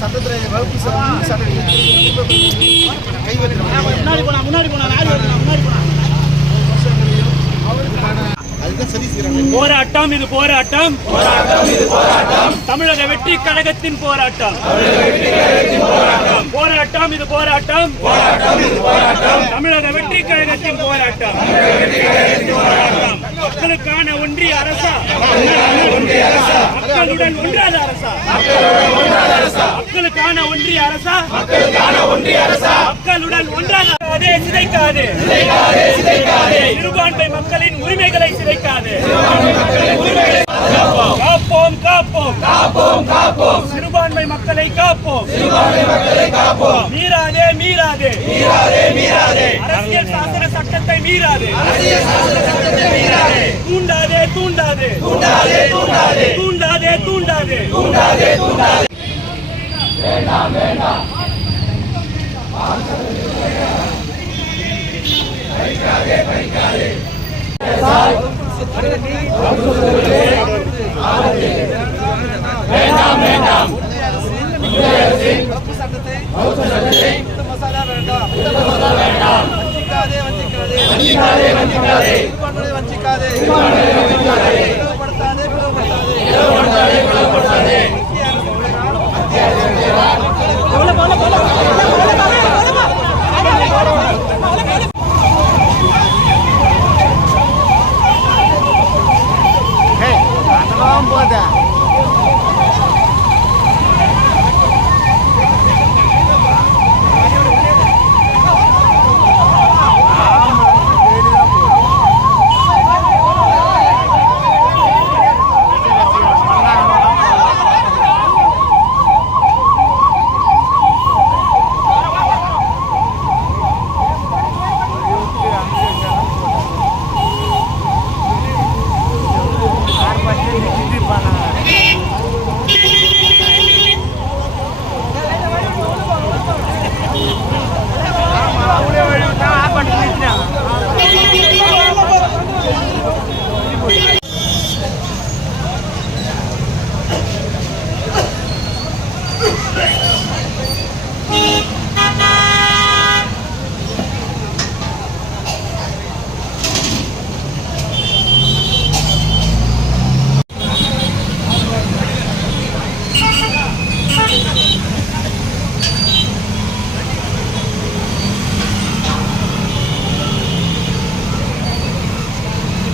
சட்டத்துறை வகுப்பு போராட்டம் இது போராட்டம், தமிழக வெற்றி கழகத்தின் போராட்டம், போராட்டம் இது போராட்டம், தமிழக வெற்றி கழகத்தின் போராட்டம், மக்களுக்கான ஒன்றிய அரசா, மக்களுடன் ஒன்றாத அரசா, மக்களுக்கான ஒன்றிய அரசா, மக்களுடன் ஒன்றாத சிதைக்காதே, சிறுபான்மை மக்களின் உரிமைகளை சிதைக்காதே, காப்போம் காப்போம் காப்போம் காப்போம், சிறுபான்மை மக்களை காப்போம், மீறாதே மீறாதே மீறாதே, அரசியல் சாசன சட்டத்தை மீறாதே, தூண்டாதே தூண்டாதே தூண்டாதே தூண்டாதே தூண்டாதே தூண்டாதே தூண்டாதே, வேண்டாம் வேண்டாம் பறிக்காதே பறிக்காதே, வேண்டாம் வேண்டாம் சட்டத்தை மசாலா வேண்டாம், வஞ்சிக்காதே வஞ்சிக்காதே வஞ்சிக்காதே வஞ்சிக்காதே, வஞ்சிக்காதே